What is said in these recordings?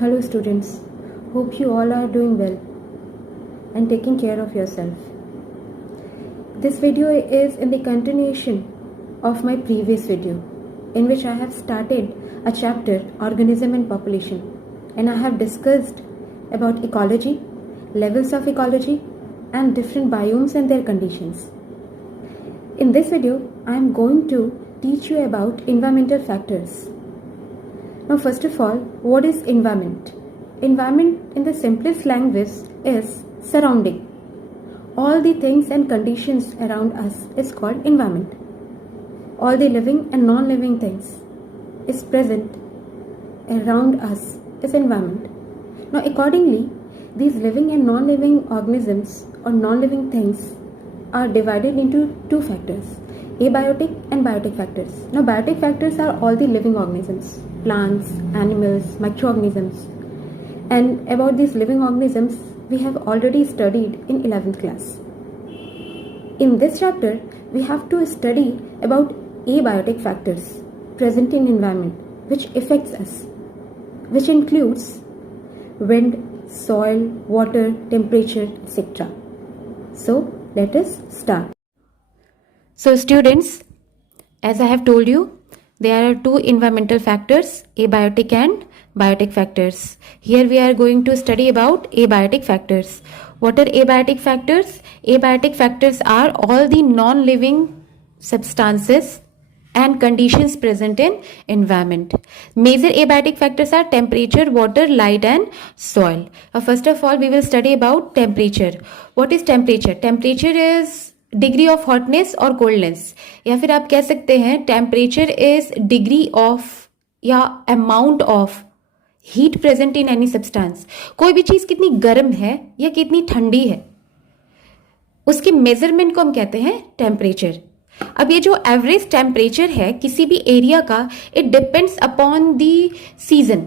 Hello students, hope you all are doing well and taking care of yourself. This video is in the continuation of my previous video in which I have started a chapter organism and population, and I have discussed about ecology, levels of ecology and different biomes and their conditions. In this video, I am going to teach you about environmental factors. Now first of all, what is environment? Environment in the simplest language is surrounding. All the things and conditions around us is called environment. All the living and non-living things is present around us is environment. Now accordingly, these living and non-living organisms or non-living things are divided into two factors, abiotic and biotic factors. Now biotic factors are all the living organisms, plants, animals, microorganisms. And about these living organisms, we have already studied in 11th class. In this chapter, we have to study about abiotic factors present in environment which affects us, which includes wind, soil, water, temperature, etc. So let us start. So students, as I have told you, there are two environmental factors, abiotic and biotic factors. Here we are going to study about abiotic factors. What are abiotic factors? Abiotic factors are all the non-living substances and conditions present in environment. Major abiotic factors are temperature, water, light and soil. First of all, we will study about temperature. What is temperature? Temperature is degree of hotness और coldness, या फिर आप कह सकते हैं temperature is degree of या amount of heat present in any substance. कोई भी चीज कितनी गर्म है या कितनी ठंडी है, उसके मेजरमेंट को हम कहते हैं टेम्परेचर. अब ये जो एवरेज टेम्परेचर है किसी भी एरिया का, it depends upon the season.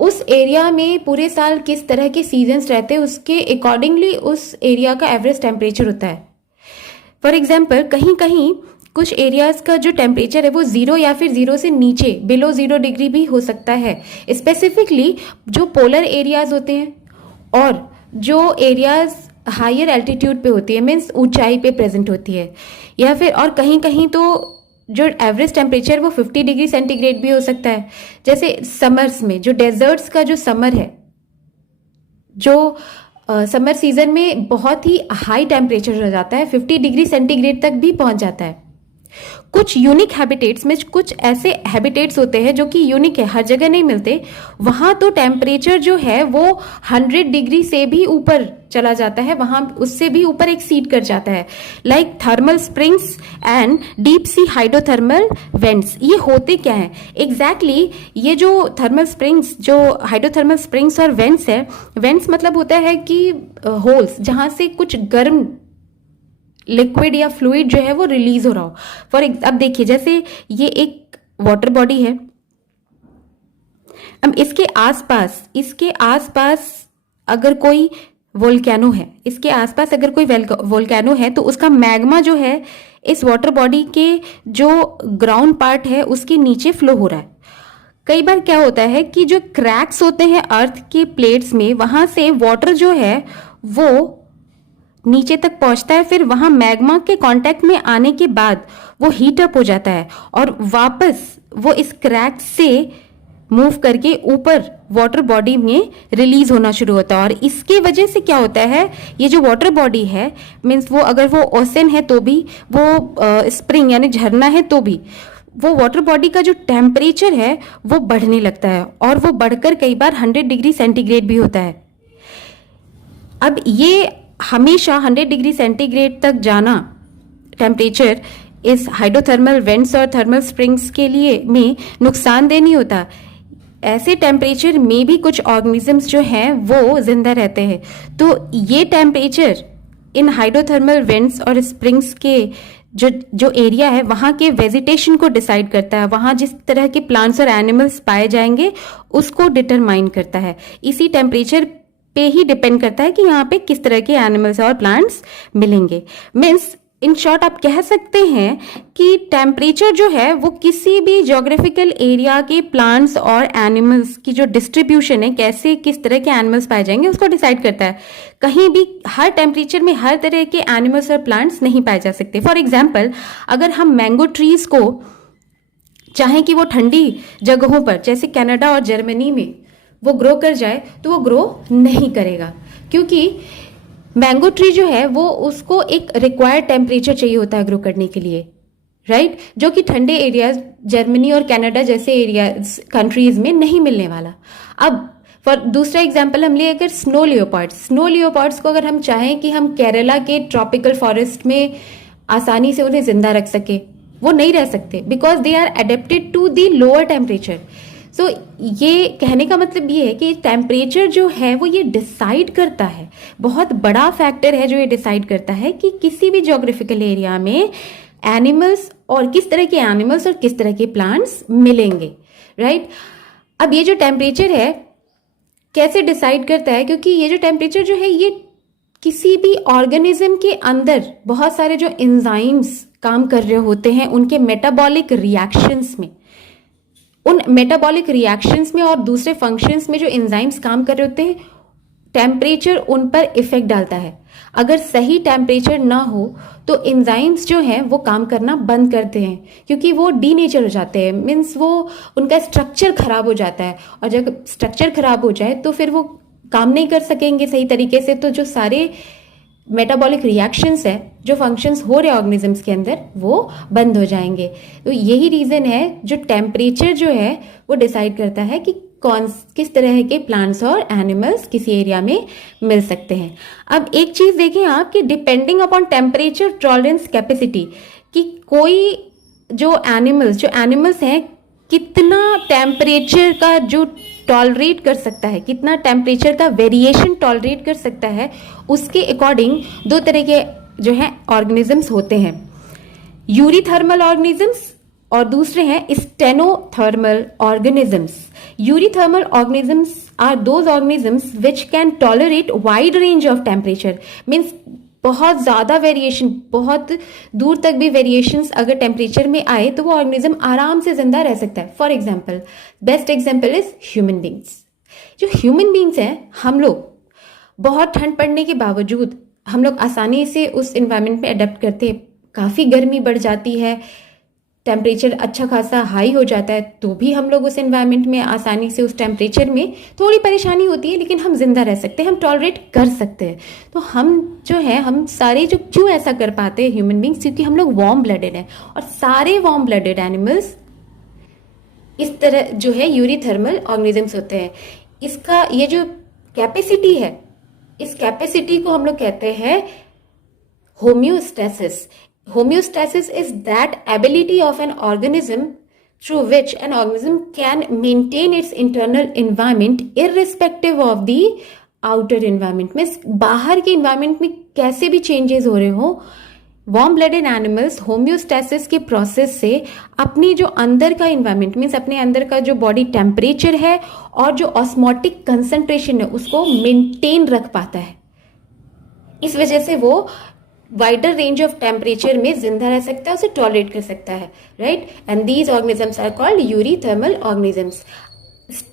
उस एरिया में पूरे साल किस तरह के सीजन्स रहते हैं, उसके अकॉर्डिंगली उस एरिया का एवरेज टेम्परेचर होता है. फॉर एग्जाम्पल, कहीं कहीं कुछ एरियाज का जो टेम्परेचर है वो 0 या फिर 0 से नीचे बिलो 0 डिग्री भी हो सकता है. स्पेसिफिकली जो पोलर एरियाज होते हैं और जो एरियाज हायर एल्टीट्यूड पे होती है, मीन्स ऊंचाई पे प्रेजेंट होती है, या फिर और कहीं कहीं तो जो एवरेज टेम्परेचर वो 50 डिग्री सेंटीग्रेड भी हो सकता है. जैसे समर्स में जो डेजर्ट्स का जो समर है, जो समर सीजन में बहुत ही हाई टेम्परेचर हो जाता है, 50 डिग्री सेंटीग्रेड तक भी पहुंच जाता है. कुछ यूनिक हैबिटेट्स में कुछ ऐसे हैबिटेट्स होते हैं जो कि यूनिक है, हर जगह नहीं मिलते. वहां तो टेम्परेचर जो है वो 100 डिग्री से भी ऊपर चला जाता है, वहां उससे भी ऊपर एक्सीड कर जाता है. Like thermal springs and deep sea hydrothermal vents. ये होते क्या है एग्जैक्टली? ये जो थर्मल स्प्रिंग्स, जो हाइड्रोथर्मल स्प्रिंग्स और वेंट्स है, वेंट्स मतलब होता है कि होल्स जहां से कुछ गर्म लिक्विड या फ्लूइड जो है वो रिलीज हो रहा हो. अब देखिए, जैसे ये एक वाटर बॉडी है. अब इसके आसपास अगर कोई वोल्केनो है, इसके आसपास अगर कोई वोल्केनो है तो उसका मैग्मा जो है इस वाटर बॉडी के जो ग्राउंड पार्ट है उसके नीचे फ्लो हो रहा है. कई बार क्या होता है कि जो क्रैक्स होते हैं अर्थ के प्लेट्स में, वहां से वाटर जो है वो नीचे तक पहुंचता है, फिर वहां मैग्मा के कांटेक्ट में आने के बाद वो हीट अप हो जाता है और वापस वो इस क्रैक से मूव करके ऊपर वाटर बॉडी में रिलीज होना शुरू होता है. और इसके वजह से क्या होता है, ये जो वाटर बॉडी है, मीन्स वो अगर वो ओशन है तो भी, वो स्प्रिंग यानी झरना है तो भी, वो वाटर बॉडी का जो टेम्परेचर है वो बढ़ने लगता है और वो बढ़कर कई बार 100 डिग्री सेंटीग्रेड भी होता है. अब ये हमेशा 100 डिग्री सेंटीग्रेड तक जाना टेम्परेचर इस हाइड्रोथर्मल वेंट्स और थर्मल स्प्रिंग्स के लिए में नुकसानदेह नहीं होता. ऐसे टेम्परेचर में भी कुछ ऑर्गेनिजम्स जो हैं वो जिंदा रहते हैं. तो ये टेम्परेचर इन हाइड्रोथर्मल वेंट्स और स्प्रिंग्स के जो एरिया है वहाँ के वेजिटेशन को डिसाइड करता है. वहाँ जिस तरह के प्लांट्स और एनिमल्स पाए जाएंगे उसको डिटरमाइन करता है. इसी टेम्परेचर पे ही डिपेंड करता है कि यहाँ पे किस तरह के एनिमल्स और प्लांट्स मिलेंगे. मीन्स इन शॉर्ट आप कह सकते हैं कि टेम्परेचर जो है वो किसी भी ज्योग्राफिकल एरिया के प्लांट्स और एनिमल्स की जो डिस्ट्रीब्यूशन है, कैसे किस तरह के एनिमल्स पाए जाएंगे, उसको डिसाइड करता है। कहीं भी हर टेम्परेचर में हर तरह के एनिमल्स और प्लांट्स नहीं पाए जा सकते। फॉर एग्जाम्पल, अगर हम मैंगो ट्रीज को चाहें कि वो ठंडी जगहों पर जैसे कनाडा और जर्मनी में वो ग्रो कर जाए, तो वो ग्रो नहीं करेगा, क्योंकि मैंगो ट्री जो है वो उसको एक रिक्वायर्ड टेम्परेचर चाहिए होता है ग्रो करने के लिए, राइट, जो कि ठंडे एरियाज जर्मनी और कनाडा जैसे एरियाज कंट्रीज में नहीं मिलने वाला। अब फॉर दूसरा एग्जांपल हम ले अगर स्नो लियोपार्ड्स को अगर हम चाहें कि हम केरला के ट्रॉपिकल फॉरेस्ट में आसानी से उन्हें जिंदा रख सके, वो नहीं रह सकते, because they are adapted to the lower temperature. So ये कहने का मतलब ये है कि टेम्परेचर जो है वो ये डिसाइड करता है, बहुत बड़ा फैक्टर है जो ये डिसाइड करता है कि किसी भी ज्योग्राफिकल एरिया में एनिमल्स और किस तरह के एनिमल्स और किस तरह के प्लांट्स मिलेंगे, राइट। अब ये जो टेम्परेचर है कैसे डिसाइड करता है, क्योंकि ये जो टेम्परेचर जो है ये किसी भी ऑर्गेनिज्म के अंदर बहुत सारे जो एंजाइम्स काम कर रहे होते हैं उनके मेटाबॉलिक रिएक्शंस में, उन मेटाबॉलिक रिएक्शंस में और दूसरे फंक्शंस में जो एंजाइम्स काम कर रहे होते हैं, टेम्परेचर उन पर इफेक्ट डालता है। अगर सही टेम्परेचर ना हो तो एंजाइम्स जो हैं वो काम करना बंद करते हैं, क्योंकि वो डीनेचर हो जाते हैं, मीन्स वो उनका स्ट्रक्चर खराब हो जाता है, और जब स्ट्रक्चर खराब हो जाए तो फिर वो काम नहीं कर सकेंगे सही तरीके से, तो जो सारे मेटाबॉलिक रिएक्शंस है, जो फंक्शंस हो रहे ऑर्गेनिजम्स के अंदर, वो बंद हो जाएंगे। तो यही रीजन है जो टेम्परेचर जो है वो डिसाइड करता है कि किस तरह के प्लांट्स और एनिमल्स किसी एरिया में मिल सकते हैं। अब एक चीज देखें आप कि depending upon temperature tolerance capacity, कि कोई जो एनिमल्स हैं कितना टेम्परेचर का जो टॉलरेट कर सकता है, कितना टेम्परेचर का वेरिएशन टॉलरेट कर सकता है, उसके अकॉर्डिंग दो तरह के जो है ऑर्गेनिजम्स होते हैं, यूरीथर्मल ऑर्गेनिजम्स और दूसरे हैं stenothermal organisms. Eurythermal organisms are those organisms which can tolerate wide range of temperature, means बहुत ज्यादा वेरिएशन, बहुत दूर तक भी वेरिएशंस अगर टेम्परेचर में आए तो वो ऑर्गेनिज्म आराम से जिंदा रह सकता है। For example, best example is human beings. जो ह्यूमन बींग्स हैं, हम लोग बहुत ठंड पड़ने के बावजूद हम लोग आसानी से उस इन्वायरमेंट में अडेप्ट करते हैं। काफी गर्मी बढ़ जाती है, टेम्परेचर अच्छा खासा हाई हो जाता है, तो भी हम लोग उस एनवायरनमेंट में आसानी से, उस टेम्परेचर में थोड़ी परेशानी होती है लेकिन हम जिंदा रह सकते हैं, हम टॉलरेट कर सकते हैं। तो हम जो है, हम सारे जो क्यों ऐसा कर पाते हैं ह्यूमन बींग्स, क्योंकि हम लोग वार्म ब्लडेड हैं, और सारे वार्म ब्लडेड एनिमल्स इस तरह जो है यूरीथर्मल ऑर्गेनिजम्स होते हैं। इसका ये जो कैपेसिटी है, इस कैपेसिटी को हम लोग कहते हैं homeostasis. Homeostasis is that ability of an organism through which an organism can maintain its internal environment irrespective of the outer environment। में बाहर के environment में कैसे भी changes हो रहे हो, warm blooded animals homeostasis के process से अपनी जो अंदर का environment मीन्स अपने अंदर का जो body temperature है और जो osmotic concentration है उसको maintain रख पाता है। इस वजह से वो वाइडर रेंज ऑफ टेम्परेचर में जिंदा रह सकता है, उसे टॉलरेट कर सकता है, right. And these organisms are called eurythermal organisms.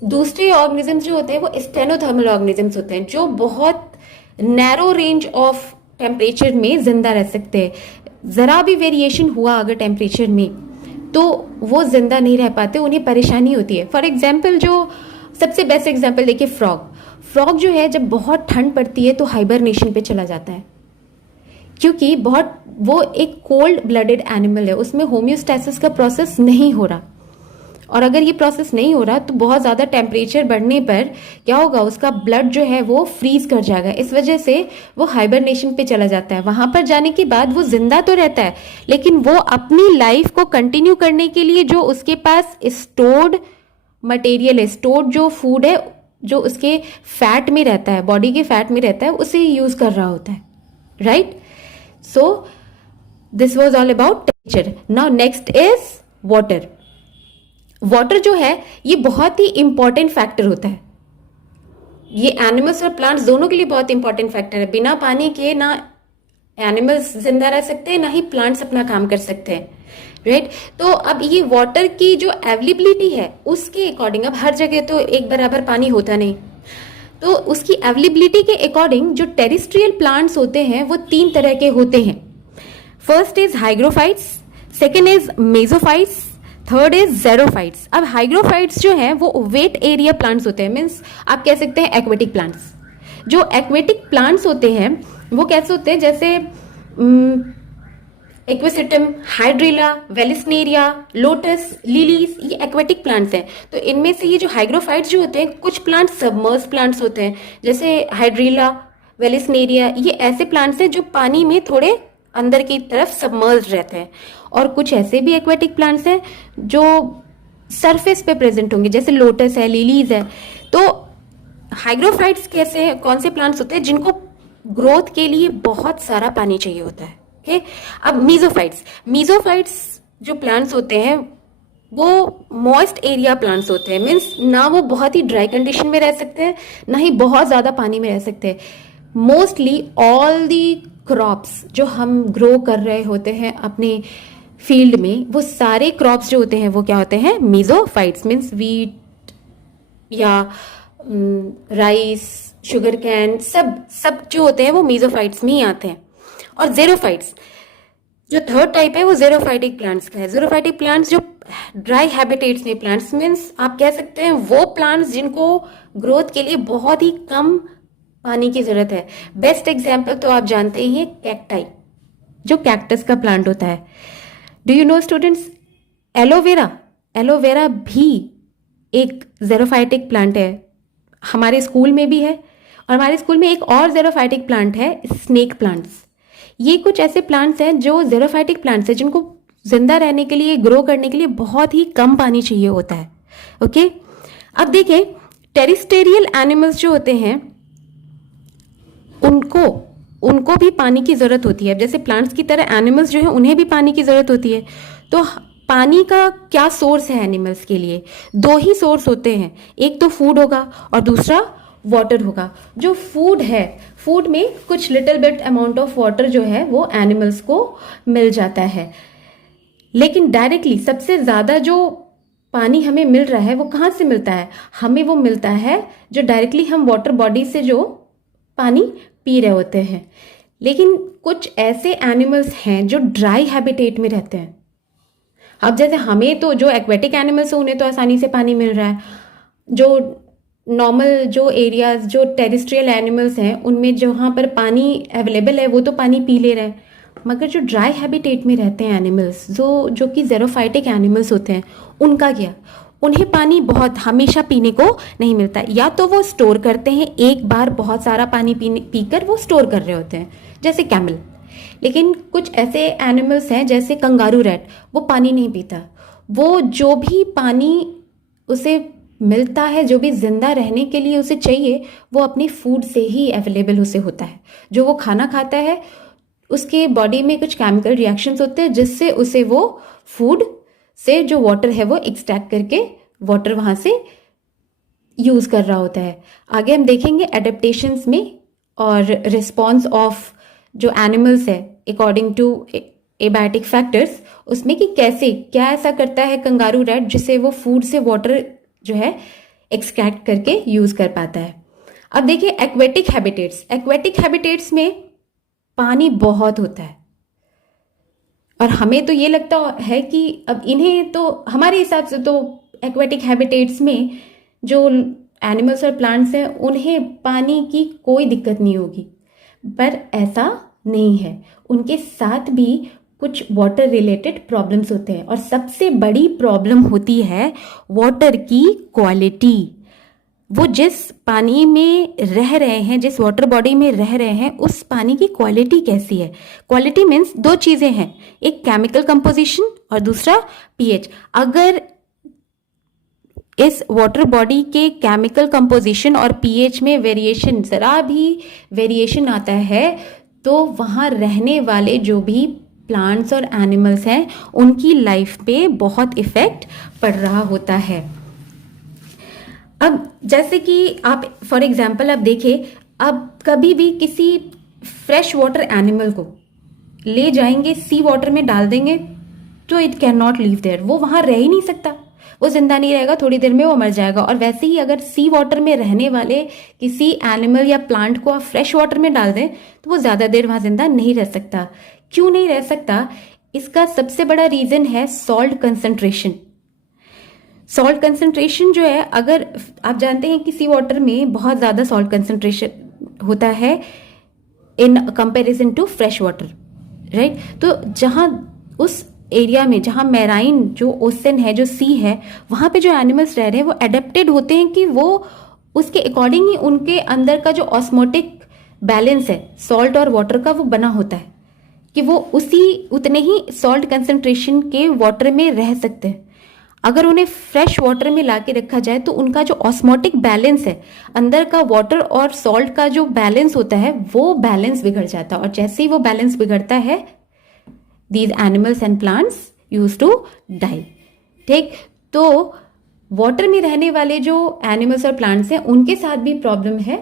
दूसरे ऑर्गेनिजम्स जो होते हैं वो स्टेनोथर्मल ऑर्गेनिजम्स होते हैं, जो बहुत नैरो रेंज ऑफ टेम्परेचर में जिंदा रह सकते हैं। जरा भी वेरिएशन हुआ अगर टेम्परेचर में तो वो जिंदा नहीं रह पाते, उन्हें परेशानी होती है। फॉर एग्जाम्पल, जो सबसे बेस्ट एग्जाम्पल देखिए, फ्रॉग जो है जब बहुत ठंड पड़ती है तो हाइबरनेशन पे चला जाता है, क्योंकि वो एक कोल्ड ब्लडेड एनिमल है, उसमें होम्योस्टेसिस का प्रोसेस नहीं हो रहा। और अगर ये प्रोसेस नहीं हो रहा तो बहुत ज़्यादा टेम्परेचर बढ़ने पर क्या होगा, उसका ब्लड जो है वो फ्रीज कर जाएगा। इस वजह से वो हाइबरनेशन पे चला जाता है। वहां पर जाने के बाद वो जिंदा तो रहता है, लेकिन वो अपनी लाइफ को कंटिन्यू करने के लिए जो उसके पास स्टोर्ड मटेरियल है, स्टोर्ड जो फूड है, जो उसके फैट में रहता है, बॉडी के फैट में रहता है, उसे यूज कर रहा होता है, right. So this was all about temperature. Now next is water. Water जो है ये बहुत ही इंपॉर्टेंट फैक्टर होता है। ये एनिमल्स और प्लांट्स दोनों के लिए बहुत इंपॉर्टेंट फैक्टर है। बिना पानी के ना एनिमल्स जिंदा रह सकते हैं, ना ही प्लांट्स अपना काम कर सकते हैं, राइट। तो अब ये वाटर की जो अवेलेबिलिटी है उसके अकॉर्डिंग, अब हर जगह तो एक बराबर पानी होता नहीं, तो उसकी अवेलेबिलिटी के अकॉर्डिंग जो टेरेस्ट्रियल प्लांट्स होते हैं वो 3 तरह के होते हैं। First is hygrophytes, second is mesophytes, third is xerophytes. अब हाइग्रोफाइट्स जो है वो वेट एरिया प्लांट्स होते हैं, मीन्स आप कह सकते हैं एक्वेटिक प्लांट्स। जो एक्वेटिक प्लांट्स होते हैं वो कैसे होते हैं, जैसे एक्वेसिटम, हाइड्रिला, वेलिस्नेरिया, लोटस, लिलीज, ये एक्वेटिक प्लांट्स हैं। तो इनमें से ये जो हाइग्रोफाइट्स जो होते हैं, कुछ प्लांट्स सबमर्ज प्लांट्स होते हैं, जैसे हाइड्रिला, वेलिस्नेरिया, ये ऐसे प्लांट्स हैं जो पानी में थोड़े अंदर की तरफ सबमर्ज रहते हैं। और कुछ ऐसे भी एक्वेटिक प्लांट्स हैं जो सरफेस पे प्रेजेंट होंगे, जैसे लोटस है, लिलीज है। तो हाइग्रोफाइट्स कैसे, कौन से प्लांट्स होते हैं जिनको ग्रोथ के लिए बहुत सारा पानी चाहिए होता है, ओके। अब मीजोफाइट्स जो प्लांट्स होते हैं वो मॉइस्ट एरिया प्लांट्स होते हैं, मीन्स ना वो बहुत ही ड्राई कंडीशन में रह सकते हैं, ना ही बहुत ज़्यादा पानी में रह सकते हैं। मोस्टली ऑल दी क्रॉप्स जो हम ग्रो कर रहे होते हैं अपने फील्ड में, वो सारे क्रॉप्स जो होते हैं वो क्या होते हैं, मीजोफाइट्स, मीन्स वीट या राइस, शुगर कैन, सब जो होते हैं वो मीजोफाइट्स में ही आते हैं। और जेरोफाइट्स जो थर्ड टाइप है वो जेरोफाइटिक प्लांट्स का है। जेरोफाइटिक प्लांट्स जो ड्राई हैबिटेट्स में प्लांट्स, मीन्स आप कह सकते हैं वो प्लांट्स जिनको ग्रोथ के लिए बहुत ही कम पानी की जरूरत है। बेस्ट एग्जाम्पल तो आप जानते ही हैं कैक्टाई, जो कैक्टस का प्लांट होता है। Do you know students, aloe vera भी एक जेरोफाइटिक प्लांट है, हमारे स्कूल में भी है। और हमारे स्कूल में एक और जेरोफाइटिक प्लांट है, स्नेक प्लांट्स। ये कुछ ऐसे प्लांट्स हैं जो जेरोफाइटिक प्लांट्स हैं जिनको जिंदा रहने के लिए, ग्रो करने के लिए बहुत ही कम पानी चाहिए होता है, ओके। अब देखें, टेरेस्ट्रियल एनिमल्स जो होते हैं उनको भी पानी की जरूरत होती है। जैसे प्लांट्स की तरह एनिमल्स जो है उन्हें भी पानी की जरूरत होती है। तो पानी का क्या सोर्स है एनिमल्स के लिए, 2 ही सोर्स होते हैं, एक तो फूड होगा और दूसरा वाटर होगा। जो फूड है, फूड में कुछ little bit amount of water जो है वो एनिमल्स को मिल जाता है, लेकिन डायरेक्टली सबसे ज़्यादा जो पानी हमें मिल रहा है वो कहाँ से मिलता है, हमें वो मिलता है जो डायरेक्टली हम वाटर बॉडी से जो पानी पी रहे होते हैं। लेकिन कुछ ऐसे एनिमल्स हैं जो ड्राई हैबिटेट में रहते हैं। अब जैसे हमें तो जो एक्वेटिक एनिमल्स हैं उन्हें तो आसानी से पानी मिल रहा है, जो नॉर्मल जो एरियाज जो टेरेस्ट्रियल एनिमल्स हैं उनमें जहाँ पर पानी अवेलेबल है वो तो पानी पी ले रहे हैं। मगर जो ड्राई हैबिटेट में रहते हैं एनिमल्स, जो कि जेरोफाइटिक एनिमल्स होते हैं, उनका क्या, उन्हें पानी बहुत हमेशा पीने को नहीं मिलता। या तो वो स्टोर करते हैं, एक बार बहुत सारा पानी पीकर वो स्टोर कर रहे होते हैं, जैसे कैमल। लेकिन कुछ ऐसे एनिमल्स हैं जैसे कंगारू रैट, वो पानी नहीं पीता। वो जो भी पानी उसे मिलता है, जो भी जिंदा रहने के लिए उसे चाहिए, वो अपनी फूड से ही अवेलेबल उसे होता है। जो वो खाना खाता है उसके बॉडी में कुछ केमिकल रिएक्शंस होते हैं जिससे उसे वो फूड से जो वाटर है वो एक्सट्रैक्ट करके वाटर वहाँ से यूज़ कर रहा होता है। आगे हम देखेंगे एडेप्टेशंस में और रिस्पॉन्स ऑफ जो एनिमल्स है अकॉर्डिंग टू एबायोटिक फैक्टर्स, उसमें कि कैसे क्या ऐसा करता है कंगारू रैट जिससे वो फूड से वाटर जो है एक्सट्रैक्ट करके यूज़ कर पाता है। अब देखिए एक्वेटिक हैबिटेट्स में पानी बहुत होता है और हमें तो ये लगता है कि अब इन्हें तो हमारे हिसाब से तो एक्वेटिक हैबिटेट्स में जो एनिमल्स और प्लांट्स हैं उन्हें पानी की कोई दिक्कत नहीं होगी, पर ऐसा नहीं है। उनके साथ भी कुछ वाटर रिलेटेड प्रॉब्लम्स होते हैं और सबसे बड़ी प्रॉब्लम होती है वाटर की क्वालिटी। वो जिस पानी में रह रहे हैं, जिस वाटर बॉडी में रह रहे हैं, उस पानी की क्वालिटी कैसी है। क्वालिटी मीन्स 2 चीज़ें हैं, एक केमिकल कंपोजिशन और दूसरा पीएच। अगर इस वाटर बॉडी के केमिकल कंपोजिशन और पीएच में वेरिएशन, जरा भी वेरिएशन आता है, तो वहाँ रहने वाले जो भी प्लांट्स और एनिमल्स हैं उनकी लाइफ पे बहुत इफेक्ट पड़ रहा होता है। अब जैसे कि आप फॉर एग्जांपल आप देखें, अब कभी भी किसी फ्रेश वाटर एनिमल को ले जाएंगे सी वाटर में डाल देंगे तो it can not live there, वो वहां रह ही नहीं सकता, वो जिंदा नहीं रहेगा, थोड़ी देर में वो मर जाएगा। और वैसे ही अगर सी वाटर में रहने वाले किसी एनिमल या प्लांट को आप फ्रेश वाटर में डाल दें तो वो ज्यादा देर वहां जिंदा नहीं रह सकता। क्यों नहीं रह सकता? इसका सबसे बड़ा रीजन है सॉल्ट कंसंट्रेशन। सॉल्ट कंसंट्रेशन जो है, अगर आप जानते हैं कि सी वाटर में बहुत ज्यादा सॉल्ट कंसंट्रेशन होता है in comparison to fresh water, right. तो जहां उस एरिया में जहां मैराइन जो ओशन है, जो सी है, वहां पे जो एनिमल्स रह रहे हैं वो एडेप्टेड होते हैं कि वो उसके अकॉर्डिंग ही उनके अंदर का जो ऑस्मोटिक बैलेंस है सॉल्ट और वाटर का वो बना होता है कि वो उतने ही सॉल्ट कंसंट्रेशन के वाटर में रह सकते हैं। अगर उन्हें फ्रेश वाटर में ला के रखा जाए तो उनका जो ऑस्मोटिक बैलेंस है, अंदर का वाटर और सॉल्ट का जो बैलेंस होता है, वो बैलेंस बिगड़ जाता है। और जैसे ही वो बैलेंस बिगड़ता है, these animals and plants used to die। ठीक, तो वाटर में रहने वाले जो एनिमल्स और प्लांट्स हैं उनके साथ भी प्रॉब्लम है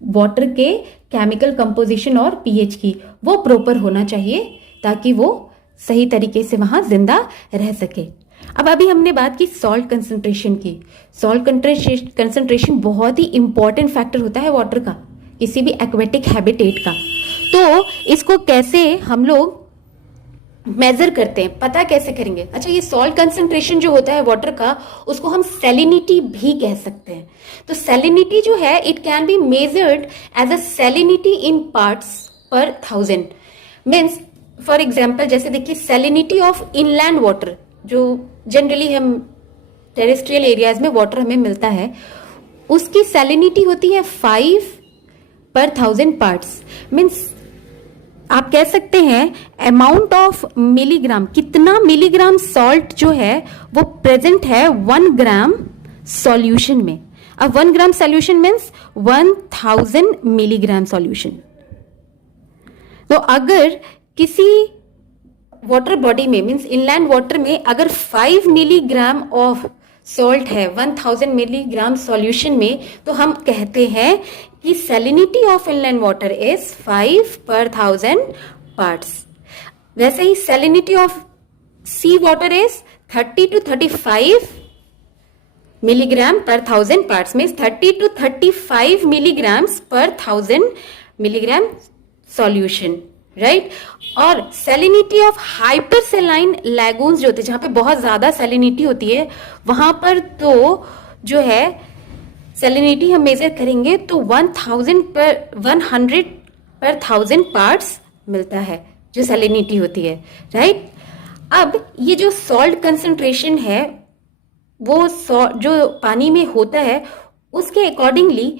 वाटर के केमिकल कंपोजिशन और पीएच की, वो प्रॉपर होना चाहिए ताकि वो सही तरीके से वहां जिंदा रह सके। अब अभी हमने बात की सॉल्ट कंसंट्रेशन की। सॉल्ट कंसंट्रेशन बहुत ही इंपॉर्टेंट फैक्टर होता है वाटर का, किसी भी एक्वेटिक हैबिटेट का। तो इसको कैसे हम लोग मेजर करते हैं, पता कैसे करेंगे? अच्छा, ये सॉल्ट कंसंट्रेशन जो होता है वाटर का, उसको हम सैलिनिटी भी कह सकते हैं। तो सैलिनिटी जो है, it can be measured as a salinity in parts per 1000। Means for example, जैसे देखिए सैलिनिटी ऑफ इनलैंड वाटर, जो जनरली हम टेरेस्ट्रियल एरियाज में वाटर हमें मिलता है, उसकी सैलिनिटी होती है 5 पर 1000 पार्ट्स। मीन्स आप कह सकते हैं अमाउंट ऑफ मिलीग्राम, कितना मिलीग्राम सॉल्ट जो है वो प्रेजेंट है 1 ग्राम सॉल्यूशन में। अब 1 ग्राम सॉल्यूशन मीन्स 1000 मिलीग्राम सॉल्यूशन। तो अगर किसी वाटर बॉडी में, मीन्स इनलैंड वाटर में, अगर 5 मिलीग्राम ऑफ सॉल्ट है 1000 मिलीग्राम सॉल्यूशन में, तो हम कहते हैं कि salinity of inland water is 5 per 1000 parts. वैसे ही salinity of sea water is 30 to 35 milligram per 1000 parts, means 30 to 35 milligrams पर 1000 मिलीग्राम सॉल्यूशन, राइट। और सैलिनिटी ऑफ हाइपरसेलाइन लैगून्स जो होते हैं, जहां पे बहुत ज्यादा सैलिनिटी होती है, वहां पर तो जो है सैलिनिटी हम मेजर करेंगे तो 100 पर 1000 पार्ट्स मिलता है जो सैलिनिटी होती है, राइट। अब ये जो सॉल्ट कंसंट्रेशन है वो जो पानी में होता है, उसके अकॉर्डिंगली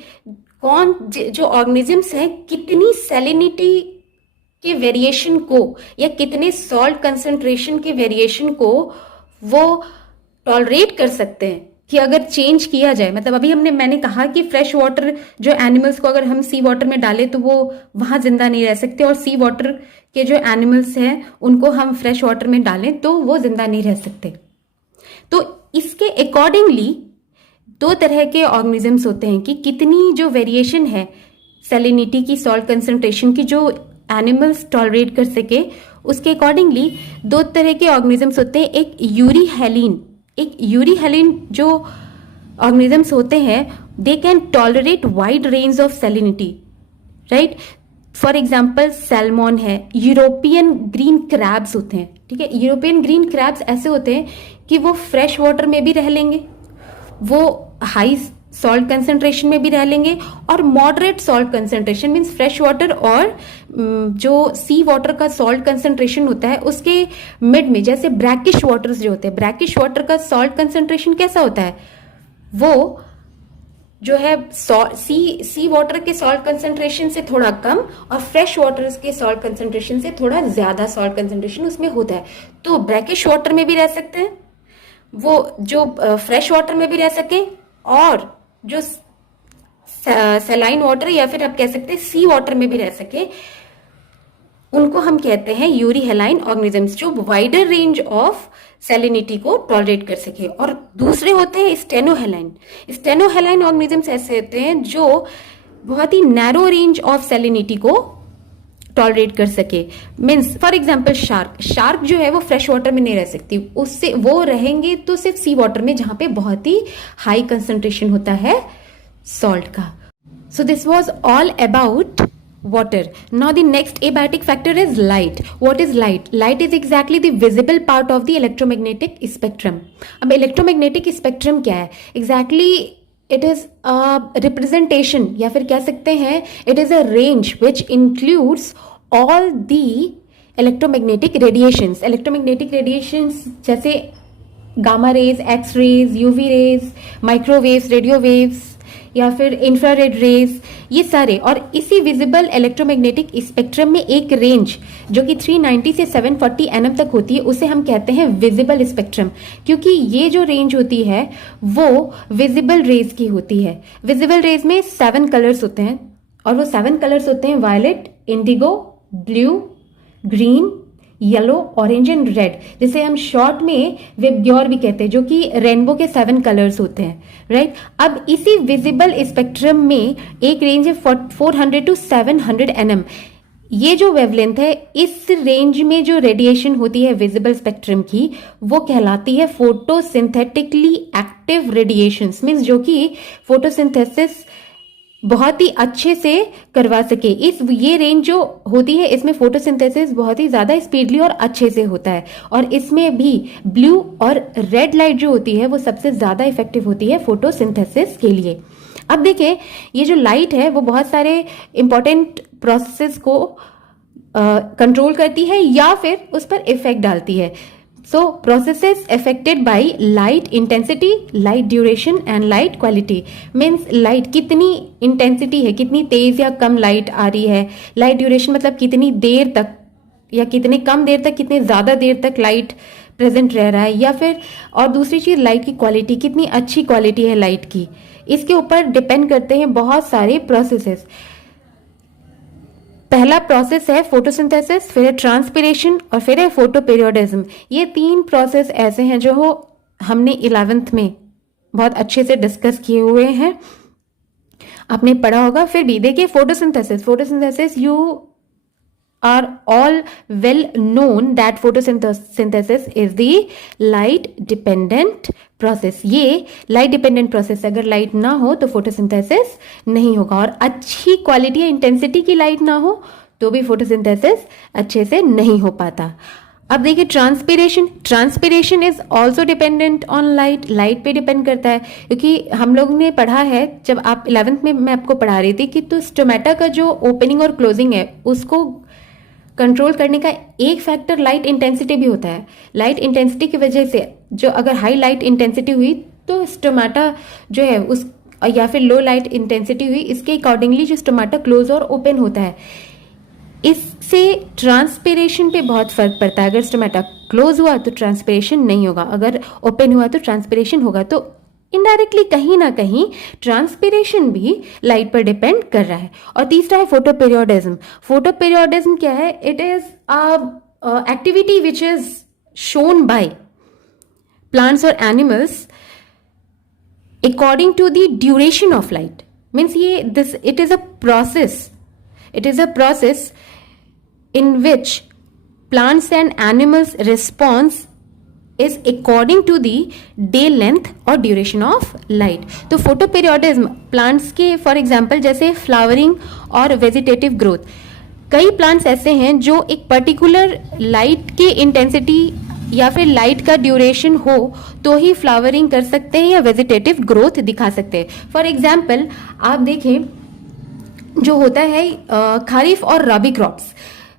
जो ऑर्गेनिजम्स हैं कितनी सैलिनिटी के वेरिएशन को या कितने सॉल्ट कंसंट्रेशन के वेरिएशन को वो टॉलरेट कर सकते हैं कि अगर चेंज किया जाए। मतलब अभी मैंने कहा कि फ्रेश वाटर जो एनिमल्स को अगर हम सी वाटर में डालें तो वो वहां जिंदा नहीं रह सकते, और सी वाटर के जो एनिमल्स हैं उनको हम फ्रेश वाटर में डालें तो वो जिंदा नहीं रह सकते। तो इसके अकॉर्डिंगली 2 तरह के ऑर्गेनिजम्स होते हैं कि कितनी जो वेरिएशन है सैलिनिटी की, सॉल्ट कंसंट्रेशन की, जो एनिमल्स टॉलरेट कर सके, उसके अकॉर्डिंगली 2 तरह के ऑर्गेनिजम्स होते हैं। एक यूरीहेलिन जो ऑर्गेनिजम्स होते हैं, they can tolerate wide range of salinity, right. For example salmon है, यूरोपियन ग्रीन क्रैब्स होते हैं, ठीक है। यूरोपियन ग्रीन क्रैब्स ऐसे होते हैं कि वो फ्रेश वाटर में भी रह लेंगे, वो हाई सॉल्ट कंसंट्रेशन में भी रह लेंगे, और moderate salt concentration means fresh water और जो सी वाटर का सॉल्ट कंसंट्रेशन होता है उसके मिड में, जैसे ब्रैकिश वाटर्स जो होते हैं, ब्रैकिश वाटर का सॉल्ट कंसंट्रेशन कैसा होता है, वो जो है सी वाटर के सॉल्ट कंसंट्रेशन से थोड़ा कम और फ्रेश वाटर के सॉल्ट कंसंट्रेशन से थोड़ा ज्यादा सॉल्ट कंसंट्रेशन उसमें होता है। तो ब्रैकिश वाटर में भी रह सकते हैं वो, जो फ्रेश वाटर में भी रह सके, और जो सैलाइन वाटर या फिर आप कह सकते हैं सी वाटर में भी रह सके, उनको हम कहते हैं यूरीहेलाइन ऑर्गेनिजम्स, जो वाइडर रेंज ऑफ सैलिनिटी को टॉलरेट कर सके। और दूसरे होते हैं स्टेनोहेलाइन ऑर्गेनिजम्स ऐसे होते हैं जो बहुत ही नैरो रेंज ऑफ सैलिनिटी को टॉलरेट कर सके। मीन्स फॉर एग्जाम्पल शार्क जो है वो फ्रेश वाटर में नहीं रह सकती, उससे वो रहेंगे तो सिर्फ सी वाटर में, जहां पे बहुत ही हाई कंसंट्रेशन होता है सॉल्ट का। So this was all about water. Now the next abiotic factor is light. What is light? Light is exactly the visible part of the electromagnetic spectrum. अब electromagnetic spectrum क्या है? Exactly it is a representation, या फिर कह सकते हैं it is a range which includes all the electromagnetic radiations. Electromagnetic radiations जैसे gamma rays, X rays, UV rays, microwaves, radio waves या फिर इंफ्रारेड रेज, ये सारे। और इसी विजिबल इलेक्ट्रोमैग्नेटिक स्पेक्ट्रम में एक रेंज जो कि 390 से 740 एनएम तक होती है, उसे हम कहते हैं विजिबल स्पेक्ट्रम, क्योंकि ये जो रेंज होती है वो विजिबल रेज की होती है। विजिबल रेज में 7 कलर्स होते हैं, और वो 7 कलर्स होते हैं violet, indigo, blue, green, yellow, orange and red, जिसे हम शॉर्ट में विबग्योर भी कहते हैं, जो कि रेनबो के 7 कलर्स होते हैं, राइट। अब इसी विजिबल स्पेक्ट्रम में एक रेंज है 400 टू 700 एनएम। ये जो वेवलेंथ है, इस रेंज में जो रेडिएशन होती है विजिबल स्पेक्ट्रम की, वो कहलाती है फोटोसिंथेटिकली एक्टिव रेडिएशंस। मीन्स जो कि फोटोसिंथेसिस बहुत ही अच्छे से करवा सके। ये रेंज जो होती है, इसमें फोटोसिंथेसिस बहुत ही ज्यादा स्पीडली और अच्छे से होता है, और इसमें भी ब्लू और रेड लाइट जो होती है वो सबसे ज्यादा इफेक्टिव होती है फोटोसिंथेसिस के लिए। अब देखें, ये जो लाइट है वो बहुत सारे इंपॉर्टेंट प्रोसेसेस को कंट्रोल करती है या फिर उस पर इफेक्ट डालती है। So processes affected by light intensity, light duration and light quality means light कितनी intensity है, कितनी तेज या कम लाइट आ रही है। light duration मतलब कितनी देर तक या कितने कम देर तक, कितने ज्यादा देर तक लाइट प्रेजेंट रह रहा है, या फिर और दूसरी चीज लाइट की क्वालिटी, कितनी अच्छी क्वालिटी है लाइट की। इसके ऊपर डिपेंड करते हैं बहुत सारे प्रोसेसेस। पहला प्रोसेस है फोटोसिंथेसिस, फिर है ट्रांसपिरेशन और फिर है फोटोपीरियोडिज्म। ये 3 प्रोसेस ऐसे हैं जो हमने 11th में बहुत अच्छे से डिस्कस किए हुए हैं, आपने पढ़ा होगा। फिर भी देखिए, photosynthesis you are all well known that photosynthesis is the light dependent process. ये light dependent process, अगर लाइट ना हो तो फोटोसिंथेसिस नहीं होगा, और अच्छी क्वालिटी या इंटेंसिटी की लाइट ना हो तो भी फोटोसिंथेसिस अच्छे से नहीं हो पाता। अब देखिए transpiration is also dependent on light पे डिपेंड करता है, क्योंकि हम लोग ने पढ़ा है, जब आप 11th में मैं आपको पढ़ा रही थी कि तो स्टोमेटा का जो ओपनिंग और क्लोजिंग है उसको कंट्रोल करने का एक फैक्टर लाइट इंटेंसिटी भी होता है। लाइट इंटेंसिटी की वजह से जो अगर हाई लाइट इंटेंसिटी हुई तो स्टोमेटा जो है उस, या फिर लो लाइट इंटेंसिटी हुई, इसके अकॉर्डिंगली जो स्टोमेटा क्लोज और ओपन होता है, इससे ट्रांसपिरेशन पे बहुत फर्क पड़ता है। अगर स्टोमेटा क्लोज हुआ तो ट्रांसपिरेशन नहीं होगा, अगर ओपन हुआ तो ट्रांसपिरेशन होगा। तो इनडायरेक्टली कहीं ना कहीं ट्रांसपिरेशन भी लाइट पर डिपेंड कर रहा है। और तीसरा है फोटोपीरियोडिज्म। फोटोपीरियोडिज्म क्या है? It is activity which is shown by plants और animals according to the duration of light. Means it is a process in which plants and animals response is according to the day length और duration of light। तो photoperiodism plants के for example जैसे flowering और vegetative growth, कई plants ऐसे हैं जो एक पर्टिकुलर लाइट की इंटेंसिटी या फिर लाइट का ड्यूरेशन हो तो ही फ्लावरिंग कर सकते हैं या वेजिटेटिव ग्रोथ दिखा सकते हैं। फॉर एग्जाम्पल आप देखें, जो होता है खरीफ और रबी क्रॉप्स।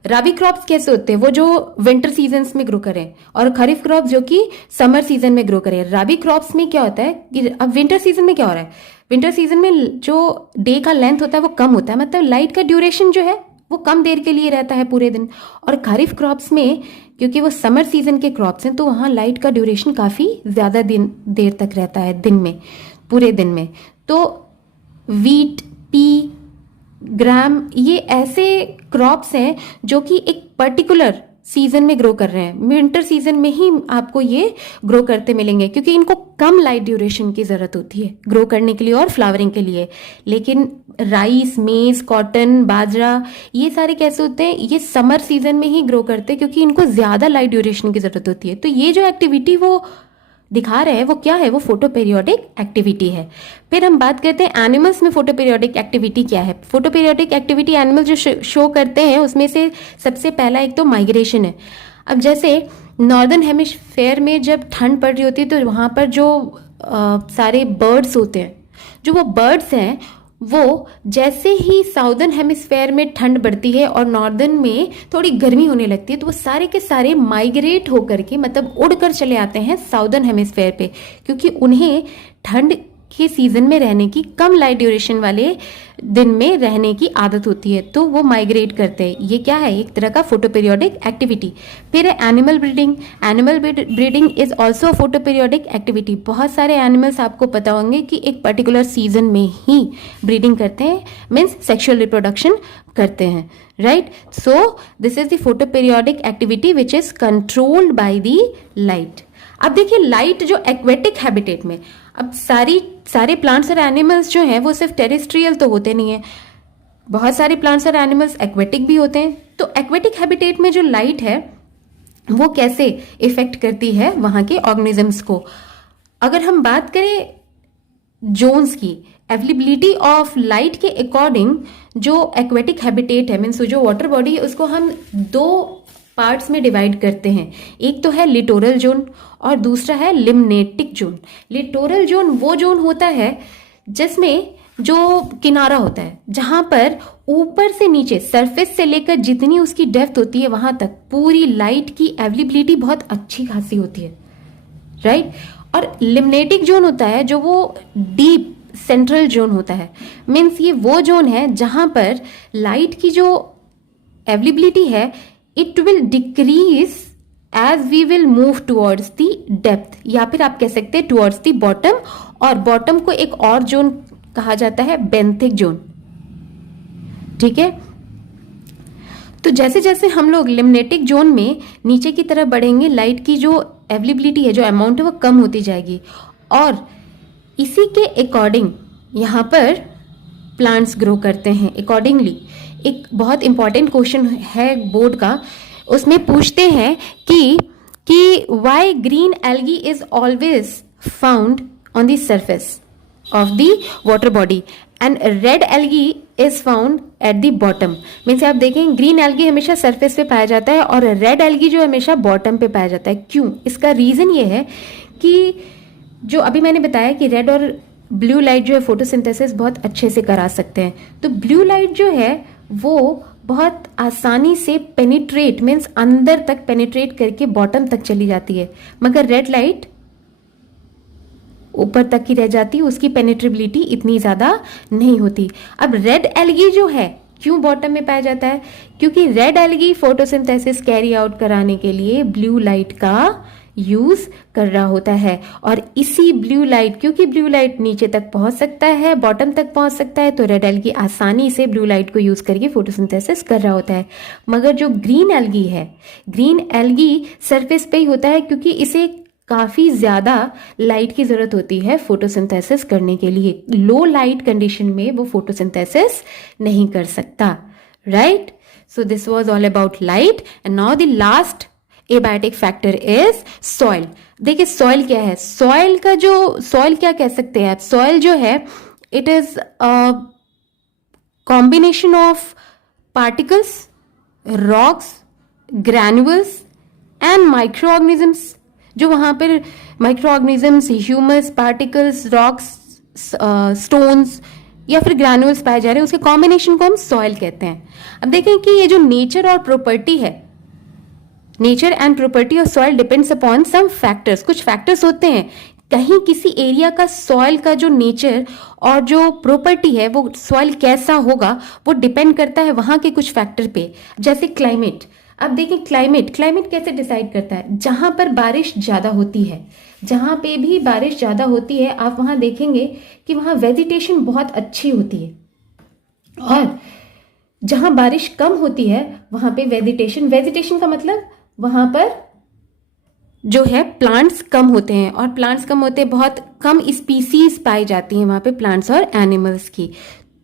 रबी क्रॉप्स कैसे होते हैं? वो जो विंटर सीजन्स में ग्रो करें, और खरीफ क्रॉप जो कि समर सीजन में ग्रो करें। रबी क्रॉप्स में क्या होता है कि अब विंटर सीजन में क्या हो रहा है, विंटर सीजन में जो डे का लेंथ होता है वो कम होता है, मतलब लाइट का ड्यूरेशन जो है वो कम देर के लिए रहता है पूरे दिन। और खरीफ क्रॉप्स में क्योंकि वो समर सीजन के क्रॉप्स हैं तो वहाँ लाइट का ड्यूरेशन काफ़ी ज़्यादा देर तक रहता है, दिन में, पूरे दिन में। तो वीट, पी, ग्राम, ये ऐसे क्रॉप्स हैं जो कि एक पर्टिकुलर सीजन में ग्रो कर रहे हैं, विंटर सीजन में ही आपको ये ग्रो करते मिलेंगे, क्योंकि इनको कम लाइट ड्यूरेशन की ज़रूरत होती है ग्रो करने के लिए और फ्लावरिंग के लिए। लेकिन राइस, मेज, कॉटन, बाजरा, ये सारे कैसे होते हैं, ये समर सीजन में ही ग्रो करते हैं, क्योंकि इनको ज़्यादा लाइट ड्यूरेशन की ज़रूरत होती है। तो ये जो एक्टिविटी वो दिखा रहे हैं वो क्या है, वो फोटो पीरियोडिक एक्टिविटी है। फिर हम बात करते हैं एनिमल्स में फोटो पीरियोडिक एक्टिविटी क्या है। फोटो पीरियोडिक एक्टिविटी एनिमल जो शो करते हैं उसमें से सबसे पहला एक तो माइग्रेशन है। अब जैसे नॉर्दर्न हेमिस्फेयर में जब ठंड पड़ रही होती है तो वहाँ पर जो सारे बर्ड्स होते हैं, जो वो बर्ड्स हैं, वो जैसे ही साउदर्न हेमिस्फेयर में ठंड बढ़ती है और नॉर्दर्न में थोड़ी गर्मी होने लगती है, तो वो सारे के सारे माइग्रेट होकर के, मतलब उड़कर चले आते हैं साउदर्न हेमिस्फेयर पे, क्योंकि उन्हें ठंड के सीजन में रहने की, कम लाइट ड्यूरेशन वाले दिन में रहने की आदत होती है, तो वो माइग्रेट करते हैं। ये क्या है, एक तरह का फोटो पीरियोडिक एक्टिविटी। फिर है animal breeding. Animal breeding is also a photo periodic activity. बहुत सारे एनिमल्स आपको पता होंगे कि एक पर्टिकुलर सीजन में ही ब्रीडिंग करते हैं, मीन्स सेक्शुअल रिप्रोडक्शन करते हैं, right. So this is the photo periodic activity which is controlled by the light. अब देखिए लाइट जो एक्वेटिक हैबिटेट में, अब सारे प्लांट्स और एनिमल्स जो हैं वो सिर्फ टेरेस्ट्रियल तो होते नहीं है, बहुत सारे प्लांट्स और एनिमल्स एक्वेटिक भी होते हैं। तो एक्वेटिक हैबिटेट में जो लाइट है वो कैसे इफेक्ट करती है वहां के ऑर्गेनिजम्स को। अगर हम बात करें जोन्स की, अवेलेबिलिटी ऑफ लाइट के अकॉर्डिंग जो एक्वेटिक हैबिटेट है, मीन्स जो वाटर बॉडी है, उसको हम दो पार्ट्स में डिवाइड करते हैं। एक तो है लिटोरल जोन और दूसरा है लिम्नेटिक जोन। लिटोरल जोन वो जोन होता है जिसमें जो किनारा होता है, जहां पर ऊपर से नीचे, सरफेस से लेकर जितनी उसकी डेप्थ होती है वहां तक पूरी लाइट की अवेलेबिलिटी बहुत अच्छी खासी होती है, राइट। और लिम्नेटिक जोन होता है जो वो डीप सेंट्रल जोन होता है, मीन्स ये वो जोन है जहां पर लाइट की जो अवेलेबिलिटी है it will decrease as we will move towards the depth, या फिर आप कह सकते हैं टुवर्ड्स द बॉटम। और बॉटम को एक और जोन कहा जाता है बेंथिक जोन, ठीक है। तो जैसे जैसे हम लोग लिम्नेटिक जोन में नीचे की तरफ बढ़ेंगे, लाइट की जो अवेलेबिलिटी है, जो अमाउंट है, वो कम होती जाएगी। और इसी के अकॉर्डिंग यहाँ पर प्लांट्स ग्रो करते हैं। अकॉर्डिंगली एक बहुत इंपॉर्टेंट क्वेश्चन है बोर्ड का, उसमें पूछते हैं कि why green algae is always found on the surface of the water body and red algae is found at the bottom. Means आप देखें ग्रीन एल्गी हमेशा सरफेस पे पाया जाता है और रेड एल्गी जो हमेशा बॉटम पे पाया जाता है। क्यों? इसका रीजन ये है कि जो अभी मैंने बताया कि रेड और ब्लू लाइट जो है फोटोसिंथेसिस बहुत अच्छे से करा सकते हैं। तो ब्लू लाइट जो है वो बहुत आसानी से पेनिट्रेट, मीन्स अंदर तक पेनिट्रेट करके बॉटम तक चली जाती है, मगर रेड लाइट ऊपर तक ही रह जाती है, उसकी पेनिट्रेबिलिटी इतनी ज्यादा नहीं होती। अब रेड एल्गी जो है क्यों बॉटम में पाया जाता है? क्योंकि red algae photosynthesis carry out कराने के लिए ब्लू लाइट का यूज कर रहा होता है। और इसी ब्लू लाइट, क्योंकि ब्लू लाइट नीचे तक पहुंच सकता है, बॉटम तक पहुंच सकता है, तो रेड एल्गी आसानी से ब्लू लाइट को यूज करके फोटोसिंथेसिस कर रहा होता है। मगर जो ग्रीन एल्गी है, ग्रीन एल्गी सरफेस पे ही होता है, क्योंकि इसे काफी ज्यादा लाइट की जरूरत होती है फोटोसिंथेसिस करने के लिए। लो लाइट कंडीशन में वो फोटोसिंथेसिस नहीं कर सकता, right. So this was all about light and now the last abiotic factor is soil. देखिए सॉइल क्या है? सॉइल क्या कह सकते हैं आप? सॉइल जो है it is combination of particles, rocks, ग्रैन्युल्स and micro organisms. जो वहां पर micro organisms, humus particles, rocks, stones या फिर ग्रैन्युल्स पाए जा रहे हैं, उसके कॉम्बिनेशन को हम सॉइल कहते हैं। अब देखें कि ये जो नेचर और प्रॉपर्टी है, nature and property of soil depends upon some factors. कुछ फैक्टर्स होते हैं, कहीं किसी एरिया का सॉइल का जो नेचर और जो प्रॉपर्टी है, वो सॉइल कैसा होगा, वो डिपेंड करता है वहां के कुछ फैक्टर पे। जैसे क्लाइमेट, अब देखिए क्लाइमेट कैसे डिसाइड करता है? जहां पर बारिश ज्यादा होती है, जहां पे भी बारिश ज्यादा होती है, आप वहां देखेंगे कि वहां वेजिटेशन बहुत अच्छी होती है। और जहां बारिश कम होती है वहां पे वेजिटेशन का मतलब वहां पर जो है प्लांट्स कम होते हैं, और प्लांट्स कम होते हैं, बहुत कम स्पीसीज पाई जाती हैं वहां पे प्लांट्स और एनिमल्स की।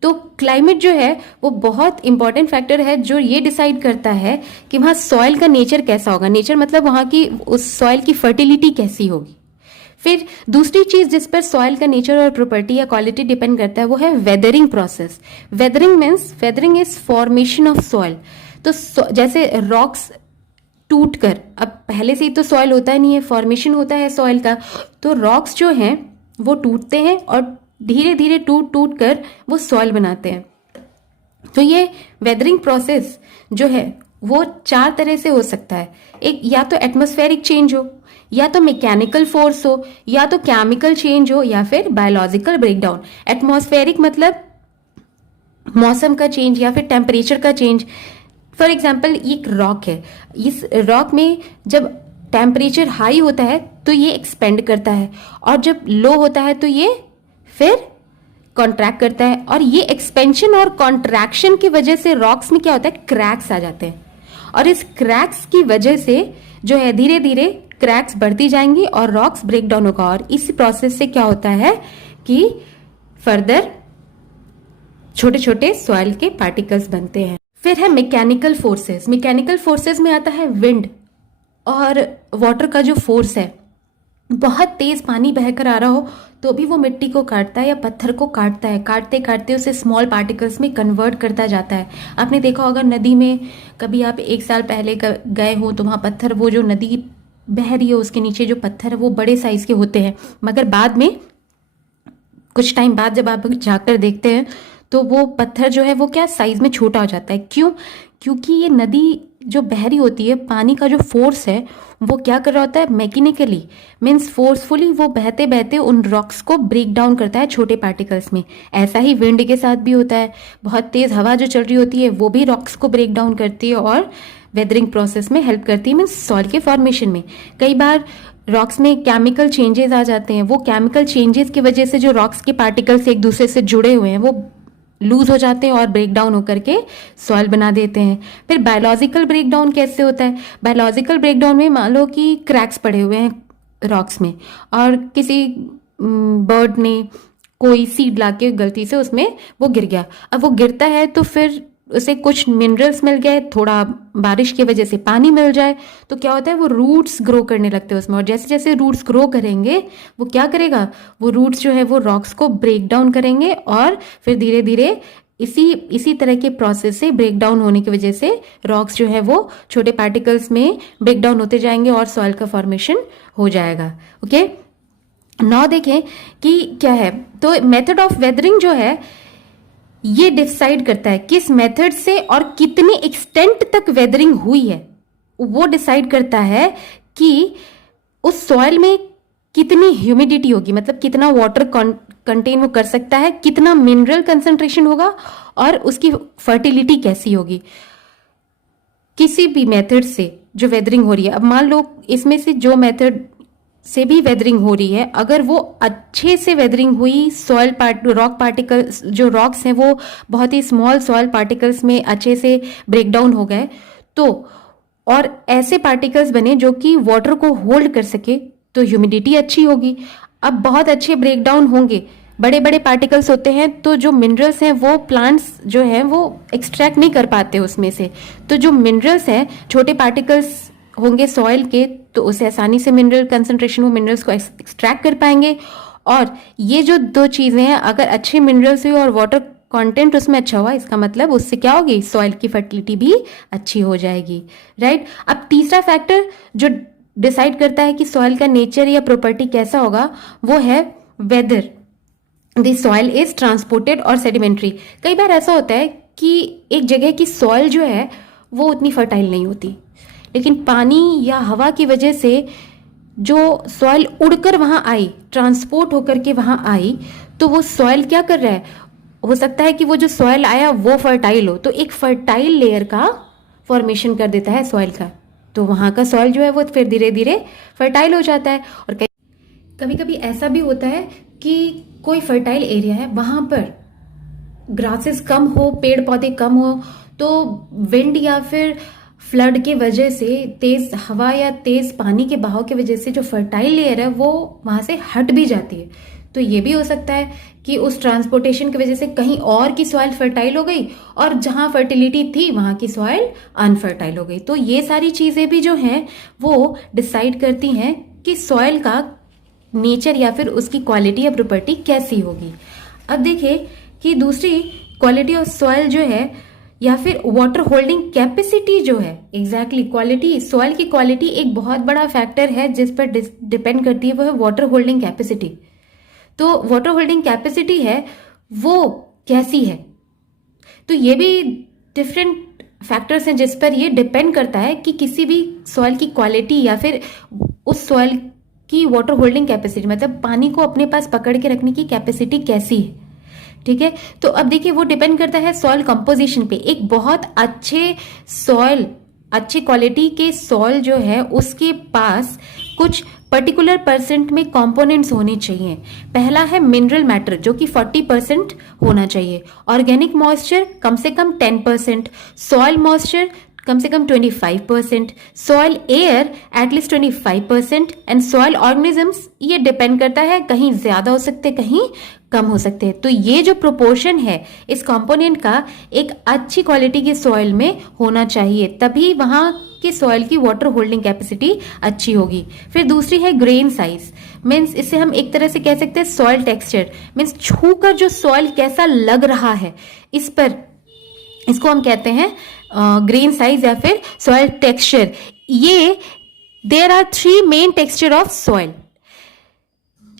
तो क्लाइमेट जो है वो बहुत इंपॉर्टेंट फैक्टर है जो ये डिसाइड करता है कि वहाँ सॉइल का नेचर कैसा होगा। नेचर मतलब वहाँ की उस सॉइल की फर्टिलिटी कैसी होगी। फिर दूसरी चीज जिस पर सॉइल का नेचर और प्रॉपर्टी या क्वालिटी डिपेंड करता है वो है weathering process. Weathering is formation of soil. तो जैसे रॉक्स टूट कर, अब पहले से ही तो सॉइल होता नहीं है, फॉर्मेशन होता है सॉइल का, तो रॉक्स जो हैं वो टूटते हैं और धीरे धीरे टूट टूट कर वो सॉइल बनाते हैं। तो ये वेदरिंग प्रोसेस जो है वो 4 तरह से हो सकता है। एक या तो एटमॉस्फेरिक चेंज हो, या तो मैकेनिकल फोर्स हो, या तो केमिकल चेंज हो, या फिर बायोलॉजिकल ब्रेकडाउन। एटमॉस्फेरिक मतलब मौसम का चेंज या फिर टेम्परेचर का चेंज। फॉर एग्जाम्पल एक रॉक है, इस रॉक में जब टेम्परेचर हाई होता है तो ये एक्सपेंड करता है, और जब लो होता है तो ये फिर कॉन्ट्रैक्ट करता है। और ये एक्सपेंशन और कॉन्ट्रैक्शन की वजह से रॉक्स में क्या होता है, क्रैक्स आ जाते हैं, और इस क्रैक्स की वजह से जो है धीरे धीरे क्रैक्स बढ़ती जाएंगी और रॉक्स ब्रेक डाउन होगा। और इस प्रोसेस से क्या होता है कि फर्दर छोटे छोटे सॉइल के पार्टिकल्स बनते हैं। फिर है मैकेनिकल फोर्सेस। मैकेनिकल फोर्सेस में आता है विंड और वाटर का जो फोर्स है। बहुत तेज पानी बहकर आ रहा हो तो भी वो मिट्टी को काटता है या पत्थर को काटता है, काटते काटते उसे स्मॉल पार्टिकल्स में कन्वर्ट करता जाता है। आपने देखा होगा नदी में, कभी आप 1 साल पहले गए हो तो वहाँ पत्थर, वो जो नदी बह रही है उसके नीचे जो पत्थर है वो बड़े साइज के होते हैं, मगर बाद में कुछ टाइम बाद जब आप जाकर देखते हैं तो वो पत्थर जो है वो क्या साइज में छोटा हो जाता है। क्यों? क्योंकि ये नदी जो बह रही होती है, पानी का जो फोर्स है वो क्या कर रहा होता है, मैकेनिकली मीन्स फोर्सफुली वो बहते बहते उन रॉक्स को ब्रेक डाउन करता है छोटे पार्टिकल्स में। ऐसा ही विंड के साथ भी होता है, बहुत तेज हवा जो चल रही होती है वो भी रॉक्स को ब्रेक डाउन करती है और वेदरिंग प्रोसेस में हेल्प करती है, मीन्स सॉइल के फॉर्मेशन में। कई बार रॉक्स में केमिकल चेंजेस आ जाते हैं, वो केमिकल चेंजेस की वजह से जो रॉक्स के पार्टिकल्स एक दूसरे से जुड़े हुए हैं वो लूज हो जाते हैं और ब्रेक डाउन होकर के सॉइल बना देते हैं। फिर बायोलॉजिकल ब्रेकडाउन कैसे होता है? बायोलॉजिकल ब्रेकडाउन में मान लो कि क्रैक्स पड़े हुए हैं रॉक्स में और किसी बर्ड ने कोई सीड लाके गलती से उसमें वो गिर गया। अब वो गिरता है तो फिर उसे कुछ मिनरल्स मिल गए, थोड़ा बारिश की वजह से पानी मिल जाए तो क्या होता है, वो रूट्स ग्रो करने लगते हैं उसमें। और जैसे जैसे रूट्स ग्रो करेंगे वो क्या करेगा, वो रूट्स जो है वो रॉक्स को ब्रेक डाउन करेंगे और फिर धीरे धीरे इसी तरह के प्रोसेस से ब्रेक डाउन होने की वजह से रॉक्स जो है वो छोटे पार्टिकल्स में ब्रेक डाउन होते जाएंगे और सॉइल का फॉर्मेशन हो जाएगा। ओके, नाउ देखें कि क्या है। तो मेथड ऑफ वेदरिंग जो है ये डिसाइड करता है किस मेथड से और कितने एक्सटेंट तक वेदरिंग हुई है। वो डिसाइड करता है कि उस सॉइल में कितनी ह्यूमिडिटी होगी, मतलब कितना वाटर कंटेन वो कर सकता है, कितना मिनरल कंसंट्रेशन होगा और उसकी फर्टिलिटी कैसी होगी किसी भी मेथड से जो वेदरिंग हो रही है। अब मान लो इसमें से जो मेथड से भी वेदरिंग हो रही है, अगर वो अच्छे से वेदरिंग हुई, सॉइल रॉक पार्टिकल्स जो रॉक्स हैं वो बहुत ही स्मॉल सॉइल पार्टिकल्स में अच्छे से ब्रेक डाउन हो गए तो, और ऐसे पार्टिकल्स बने जो कि वाटर को होल्ड कर सके, तो ह्यूमिडिटी अच्छी होगी। अब बहुत अच्छे ब्रेक डाउन होंगे, बड़े बड़े पार्टिकल्स होते हैं तो जो मिनरल्स हैं वो प्लांट्स जो हैं वो एक्सट्रैक्ट नहीं कर पाते उसमें से। तो जो मिनरल्स हैं, छोटे पार्टिकल्स होंगे सॉइल के, तो उसे आसानी से मिनरल कंसंट्रेशन, वो मिनरल्स को एक्सट्रैक्ट कर पाएंगे। और ये जो 2 चीजें हैं, अगर अच्छे मिनरल्स हुए और वाटर कंटेंट उसमें अच्छा हुआ, इसका मतलब उससे क्या होगी, सॉइल की फर्टिलिटी भी अच्छी हो जाएगी, राइट। अब तीसरा फैक्टर जो डिसाइड करता है कि सॉइल का नेचर या प्रॉपर्टी कैसा होगा वो है whether the soil is transported और सेडिमेंट्री। कई बार ऐसा होता है कि एक जगह की सॉइल जो है वो उतनी फर्टाइल नहीं होती, लेकिन पानी या हवा की वजह से जो सॉइल उड़कर वहां आई, ट्रांसपोर्ट होकर के वहां आई, तो वो सॉइल क्या कर रहा है, हो सकता है कि वो जो सॉइल आया वो फर्टाइल हो, तो एक फर्टाइल लेयर का फॉर्मेशन कर देता है सॉइल का, तो वहां का सॉइल जो है वो फिर धीरे धीरे फर्टाइल हो जाता है। और कभी कभी ऐसा भी होता है कि कोई फर्टाइल एरिया है, वहां पर ग्रासेस कम हो, पेड़ पौधे कम हो, तो विंड या फिर फ्लड के वजह से, तेज हवा या तेज पानी के बहाव की वजह से जो फर्टाइल लेयर है वो वहां से हट भी जाती है। तो ये भी हो सकता है कि उस ट्रांसपोर्टेशन की वजह से कहीं और की सॉइल फर्टाइल हो गई और जहां फर्टिलिटी थी वहां की सॉइल अनफर्टाइल हो गई। तो ये सारी चीजें भी जो हैं वो डिसाइड करती हैं कि सॉइल का नेचर या फिर उसकी क्वालिटी या प्रॉपर्टी कैसी होगी। अब देखिए कि दूसरी क्वालिटी ऑफ सॉइल जो है या फिर वाटर होल्डिंग कैपेसिटी जो है, एग्जैक्टली क्वालिटी, सॉइल की क्वालिटी एक बहुत बड़ा फैक्टर है जिस पर डिपेंड करती है, वो है वाटर होल्डिंग कैपेसिटी। तो वाटर होल्डिंग कैपेसिटी है वो कैसी है, तो ये भी डिफरेंट फैक्टर्स हैं जिस पर ये डिपेंड करता है कि किसी भी सॉइल की क्वालिटी या फिर उस सॉइल की वाटर होल्डिंग कैपेसिटी, मतलब पानी को अपने पास पकड़ के रखने की कैपेसिटी कैसी है। ठीक है, तो अब देखिए वो डिपेंड करता है सॉइल कंपोजिशन पे। एक बहुत अच्छे सॉइल, अच्छी क्वालिटी के सॉइल जो है उसके पास कुछ पर्टिकुलर परसेंट में कंपोनेंट्स होने चाहिए। पहला है मिनरल मैटर जो कि 40% होना चाहिए, ऑर्गेनिक मॉइस्चर कम से कम 10%, सॉइल मॉइस्चर कम से कम 25%, soil air at least 25% and soil organisms, ये डिपेंड करता है, कहीं ज्यादा हो सकते हैं कहीं कम हो सकते हैं। तो ये जो प्रोपोर्शन है इस कंपोनेंट का एक अच्छी क्वालिटी की सॉइल में होना चाहिए, तभी वहां की सॉइल की वाटर होल्डिंग कैपेसिटी अच्छी होगी। फिर दूसरी है ग्रेन साइज, मीन्स इसे हम एक तरह से कह सकते हैं सॉइल टेक्सचर, मीन्स छूकर जो सॉइल कैसा लग रहा है इस पर, इसको हम कहते हैं ग्रेन साइज या फिर सॉइल टेक्सचर। ये there are 3 main texture of soil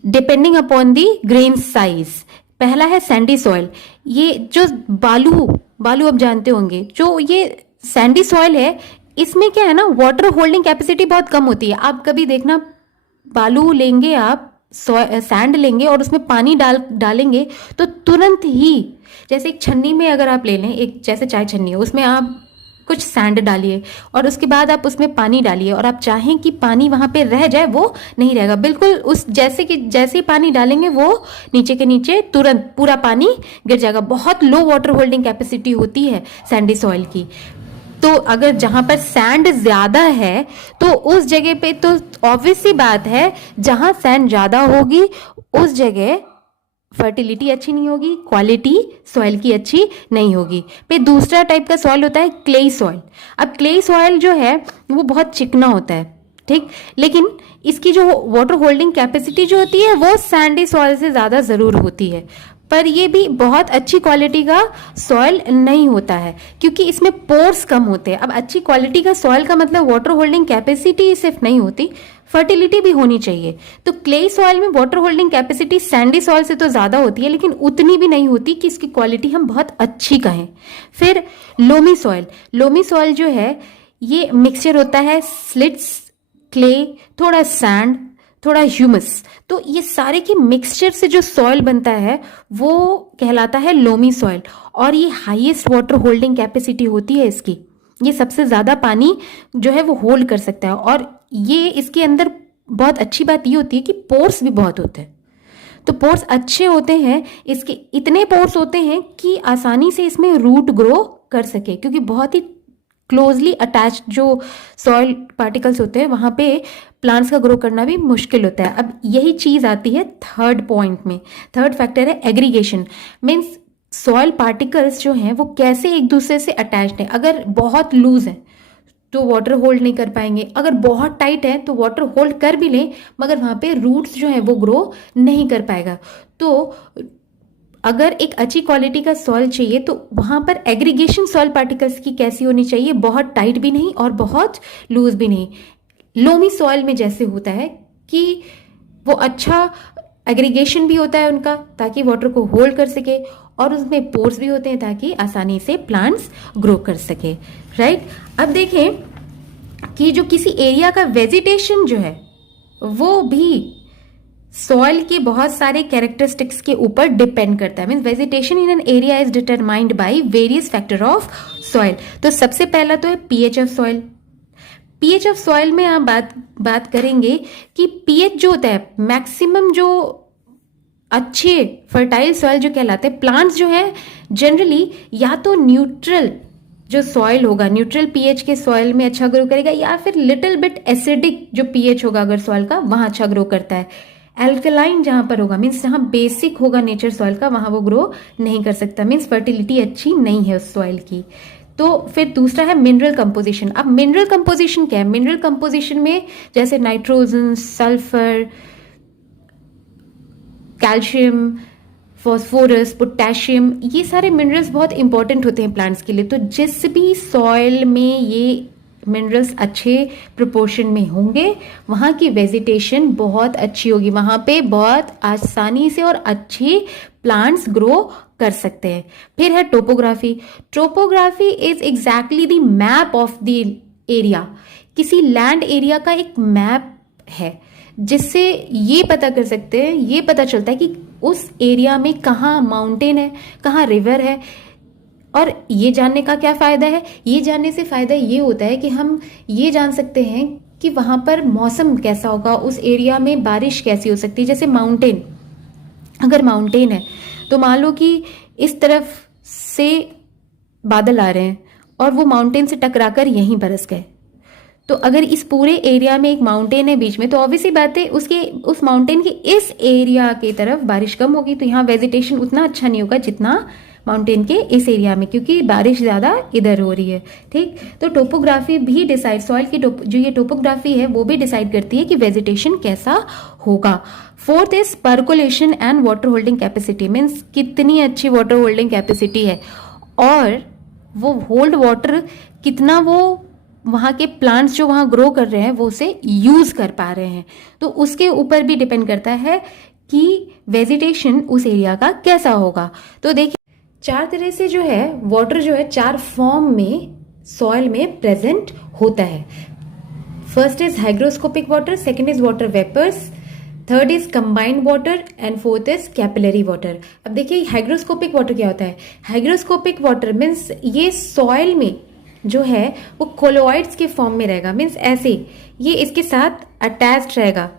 depending upon the grain size. पहला है सैंडी सॉइल, ये जो बालू आप जानते होंगे, जो ये सैंडी सॉइल है इसमें क्या है ना, वाटर होल्डिंग कैपेसिटी बहुत कम होती है। आप कभी देखना, बालू लेंगे आप, सैंड लेंगे और उसमें पानी डालेंगे तो तुरंत ही, जैसे एक छन्नी में अगर आप ले लें, एक जैसे चाय छन्नी है उसमें आप कुछ सैंड डालिए और उसके बाद आप उसमें पानी डालिए और आप चाहें कि पानी वहां पे रह जाए, वो नहीं रहेगा बिल्कुल। उस जैसे ही पानी डालेंगे वो नीचे के नीचे तुरंत पूरा पानी गिर जाएगा। बहुत लो वाटर होल्डिंग कैपेसिटी होती है सैंडी सॉइल की। तो अगर जहां पर सैंड ज्यादा है तो उस जगह पे तो ऑब्वियस सी बात है, जहां सैंड ज्यादा होगी उस जगह फर्टिलिटी अच्छी नहीं होगी, क्वालिटी सॉइल की अच्छी नहीं होगी। फिर दूसरा टाइप का सॉइल होता है क्लेई सॉइल। अब क्लेई सॉइल जो है वो बहुत चिकना होता है, ठीक, लेकिन इसकी जो वाटर होल्डिंग कैपेसिटी जो होती है वो सैंडी सॉइल से ज्यादा जरूर होती है, पर ये भी बहुत अच्छी क्वालिटी का सॉइल नहीं होता है क्योंकि इसमें पोर्स कम होते हैं। अब अच्छी क्वालिटी का सॉइल का मतलब वाटर होल्डिंग कैपेसिटी सिर्फ नहीं होती, फर्टिलिटी भी होनी चाहिए। तो क्ले सॉइल में water holding capacity Sandy soil से तो ज्यादा होती है, लेकिन उतनी भी नहीं होती कि इसकी क्वालिटी हम बहुत अच्छी कहें। फिर लोमी सॉइल जो है ये मिक्सचर होता है स्लिट्स, क्ले, थोड़ा सैंड, थोड़ा ह्यूमस। तो ये सारे के मिक्सचर से जो सॉइल बनता है वो कहलाता है लोमी सॉइल, और ये हाईएस्ट वाटर होल्डिंग कैपेसिटी होती है इसकी। ये सबसे ज्यादा पानी जो है वो होल्ड कर सकता है, और ये इसके अंदर बहुत अच्छी बात ये होती है कि पोर्स भी बहुत होते हैं। तो पोर्स अच्छे होते हैं इसके, इतने पोर्स होते हैं कि आसानी से इसमें रूट ग्रो कर सके, क्योंकि बहुत ही क्लोजली अटैच्ड जो सॉइल पार्टिकल्स होते हैं वहां पे प्लांट्स का ग्रो करना भी मुश्किल होता है। अब यही चीज आती है थर्ड पॉइंट में। थर्ड फैक्टर है एग्रीगेशन, मीन्स सॉइल पार्टिकल्स जो हैं वो कैसे एक दूसरे से अटैच्ड हैं। अगर बहुत लूज है तो वाटर होल्ड नहीं कर पाएंगे, अगर बहुत टाइट है तो वाटर होल्ड कर भी लें मगर वहां पे रूट्स जो है वो ग्रो नहीं कर पाएगा। तो अगर एक अच्छी क्वालिटी का सॉइल चाहिए तो वहां पर एग्रीगेशन सॉइल पार्टिकल्स की कैसी होनी चाहिए, बहुत टाइट भी नहीं और बहुत लूज भी नहीं। लोमी सॉइल में जैसे होता है कि वो अच्छा एग्रीगेशन भी होता है उनका ताकि वाटर को होल्ड कर सके, और उसमें पोर्स भी होते हैं ताकि आसानी से प्लांट्स ग्रो कर सके, राइट। अब देखें कि जो किसी एरिया का वेजिटेशन जो है वो भी सॉइल के बहुत सारे कैरेक्टरिस्टिक्स के ऊपर डिपेंड करता है। Means vegetation in an area is determined by various factor of soil. तो सबसे पहला तो है pH of soil. PH of soil में आप बात करेंगे कि पीएच जो होता है मैक्सिमम, जो अच्छे फर्टाइल सॉइल जो कहलाते हैं, प्लांट्स जो है जनरली या तो न्यूट्रल जो सॉइल होगा न्यूट्रल पीएच के सॉइल में अच्छा ग्रो करेगा, या फिर लिटिल बिट एसिडिक जो पीएच होगा अगर सॉइल का वहां अच्छा ग्रो करता है। एल्कलाइन जहां पर होगा मीन्स जहां बेसिक होगा नेचर सॉइल का वहां वो ग्रो नहीं कर सकता, मीन्स फर्टिलिटी अच्छी नहीं है उस सॉइल की। तो फिर दूसरा है मिनरल कंपोजिशन। अब मिनरल कंपोजिशन क्या है? मिनरल कंपोजिशन में जैसे nitrogen, sulphur, calcium, phosphorus, potassium, ये सारे मिनरल्स बहुत इंपॉर्टेंट होते हैं प्लांट्स के लिए। तो जिस भी सॉइल में ये मिनरल्स अच्छे प्रोपोर्शन में होंगे वहाँ की वेजिटेशन बहुत अच्छी होगी, वहाँ पे बहुत आसानी से और अच्छे प्लांट्स ग्रो कर सकते हैं। फिर है topography. Topography is exactly the map of the area. किसी लैंड एरिया का एक मैप है जिससे ये पता कर सकते हैं, ये पता चलता है कि उस एरिया में कहाँ माउंटेन है, कहाँ रिवर है। और ये जानने का क्या फ़ायदा है? ये जानने से फ़ायदा ये होता है कि हम ये जान सकते हैं कि वहाँ पर मौसम कैसा होगा, उस एरिया में बारिश कैसी हो सकती है। जैसे माउंटेन, अगर माउंटेन है तो मान लो कि इस तरफ से बादल आ रहे हैं और वो माउंटेन से टकराकर यहीं बरस गए, तो अगर इस पूरे एरिया में एक माउंटेन है बीच में तो ऑब्वियसली बात है उसके उस माउंटेन के इस एरिया की तरफ बारिश कम होगी, तो यहाँ वेजिटेशन उतना अच्छा नहीं होगा जितना माउंटेन के इस एरिया में, क्योंकि बारिश ज़्यादा इधर हो रही है। ठीक, तो टोपोग्राफी भी डिसाइड, सॉइल की जो ये टोपोग्राफी है वो भी डिसाइड करती है कि वेजिटेशन कैसा होगा। Fourth is percolation and water holding capacity, means कितनी अच्छी वाटर होल्डिंग कैपेसिटी है और वो होल्ड वाटर कितना वो वहाँ के प्लांट्स जो वहाँ ग्रो कर रहे हैं वो उसे यूज कर पा रहे हैं। तो उसके ऊपर भी डिपेंड करता है कि वेजिटेशन उस एरिया का कैसा होगा। तो देखिए चार तरह से जो है वाटर जो है चार फॉर्म में सॉइल में प्रेजेंट होता है। First is hygroscopic water, second is water vapours, third is combined water and fourth is capillary water. अब देखिए हाइग्रोस्कोपिक वाटर क्या होता है? हाइग्रोस्कोपिक वाटर मीन्स ये सॉइल में जो है वो कोलोइड्स के फॉर्म में रहेगा, मीन्स ऐसे ये इसके साथ अटैच्ड रहेगा,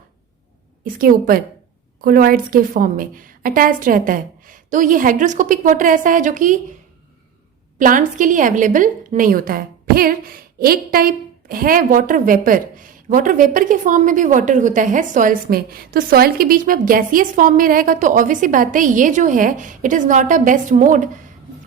इसके ऊपर कोलोइड्स के फॉर्म में अटैच्ड रहता है। तो ये हाइग्रोस्कोपिक वाटर ऐसा है जो कि प्लांट्स के लिए अवेलेबल नहीं होता है। फिर एक टाइप है वाटर वेपर। वाटर वेपर के फॉर्म में भी वाटर होता है सॉइल्स में, तो सॉइल के बीच में अब गैसियस फॉर्म में रहेगा, तो ऑब्वियसली बात है ये जो है it is not a best mode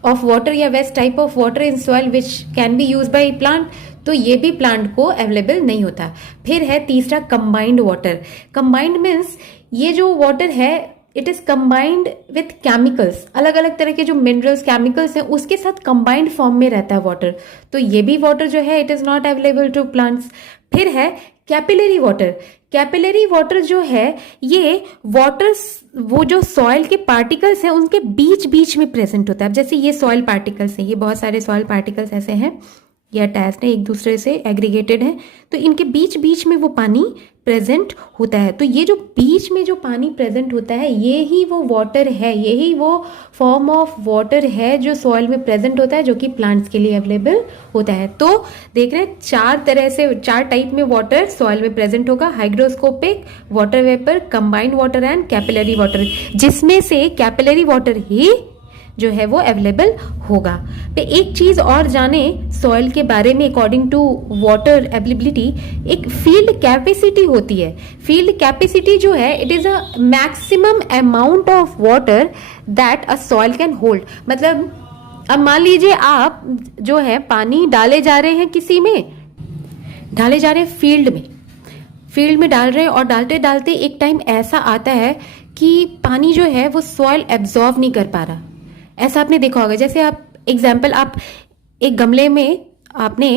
of water या best type of water in soil which can be use by plant, तो ये भी प्लांट को अवेलेबल नहीं होता। फिर है तीसरा कंबाइंड वाटर। कंबाइंड मीन्स ये जो वाटर है it is combined with chemicals, अलग अलग तरह के जो मिनरल्स केमिकल्स हैं उसके साथ कंबाइंड फॉर्म में रहता है वाटर, तो ये भी वाटर जो है it is not available to plants. फिर है कैपिलरी वाटर। कैपिलरी वाटर जो है ये वाटर वो जो सॉइल के पार्टिकल्स हैं उनके बीच बीच में प्रेजेंट होता है। अब जैसे ये सॉइल पार्टिकल्स हैं, ये बहुत सारे सॉइल पार्टिकल्स ऐसे हैं, ये अटैच्ड है एक दूसरे से, एग्रीगेटेड है, तो इनके बीच बीच में वो पानी प्रेजेंट होता है। तो ये जो बीच में जो पानी प्रेजेंट होता है ये ही वो वाटर है, यही वो फॉर्म ऑफ वाटर है जो सॉइल में प्रेजेंट होता है, जो कि प्लांट्स के लिए अवेलेबल होता है। तो देख रहे हैं चार तरह से, चार टाइप में वाटर सॉइल में प्रेजेंट होगा, hygroscopic, water vapour, combined water and capillary water, जिसमें से कैपिलरी वाटर ही जो है वो अवेलेबल होगा। तो एक चीज और जाने सॉइल के बारे में, अकॉर्डिंग टू वाटर अवेलेबिलिटी एक फील्ड कैपेसिटी होती है। फील्ड कैपेसिटी जो है it is a maximum amount of water that a soil can hold. मतलब अब मान लीजिए आप जो है पानी डाले जा रहे हैं, किसी में डाले जा रहे हैं, फील्ड में डाल रहे हैं, और डालते डालते एक टाइम ऐसा आता है कि पानी जो है वो सॉइल एब्जॉर्व नहीं कर पा रहा। ऐसा आपने देखा होगा, जैसे आप एग्जाम्पल, आप एक गमले में आपने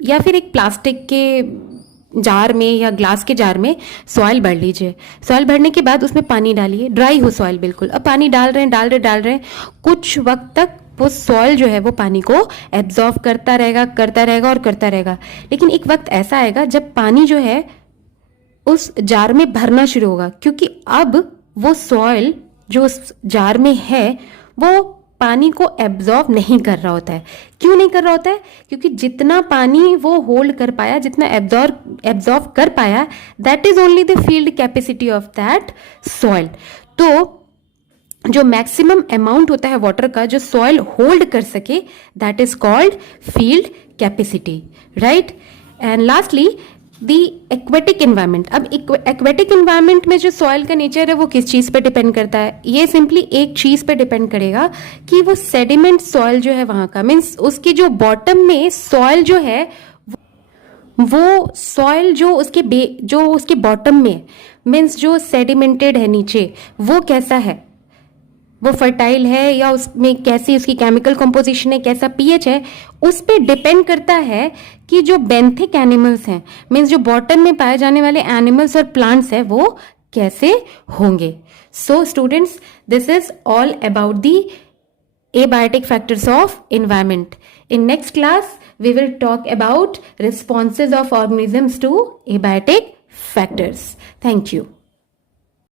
या फिर एक प्लास्टिक के जार में या ग्लास के जार में सॉइल भर लीजिए। सॉइल भरने के बाद उसमें पानी डालिए, ड्राई हो सॉइल बिल्कुल। अब पानी डाल रहे हैं, कुछ वक्त तक वो सॉइल जो है वो पानी को एब्जॉर्व करता रहेगा। लेकिन एक वक्त ऐसा आएगा जब पानी जो है उस जार में भरना शुरू होगा, क्योंकि अब वो सॉइल जो उस जार में है वो पानी को एब्जॉर्व नहीं कर रहा होता है। क्यों नहीं कर रहा होता है? क्योंकि जितना पानी वो होल्ड कर पाया, जितना एब्जॉर्व कर पाया, that is only the field capacity of that soil. तो जो मैक्सिमम अमाउंट होता है वाटर का जो सॉइल होल्ड कर सके, that is called field capacity, right. And lastly the aquatic environment. अब एक्वेटिक एनवायरमेंट में जो सॉइल का नेचर है वो किस चीज पे डिपेंड करता है? ये सिंपली एक चीज पे डिपेंड करेगा कि वो सेडिमेंट सॉइल जो है वहां का, मीन्स उसकी जो बॉटम में सॉइल जो है वो सॉइल जो उसके बॉटम में, मीन्स जो सेडिमेंटेड है नीचे, वो कैसा है, वो फर्टाइल है या उसमें कैसी उसकी केमिकल कंपोजिशन है, कैसा पीएच है, उस पे डिपेंड करता है कि जो बेंथिक एनिमल्स हैं, मीन्स जो बॉटम में पाए जाने वाले एनिमल्स और प्लांट्स हैं वो कैसे होंगे। So students, this is all about the abiotic factors of environment. In next class, we will talk about responses of organisms to abiotic factors. Thank you.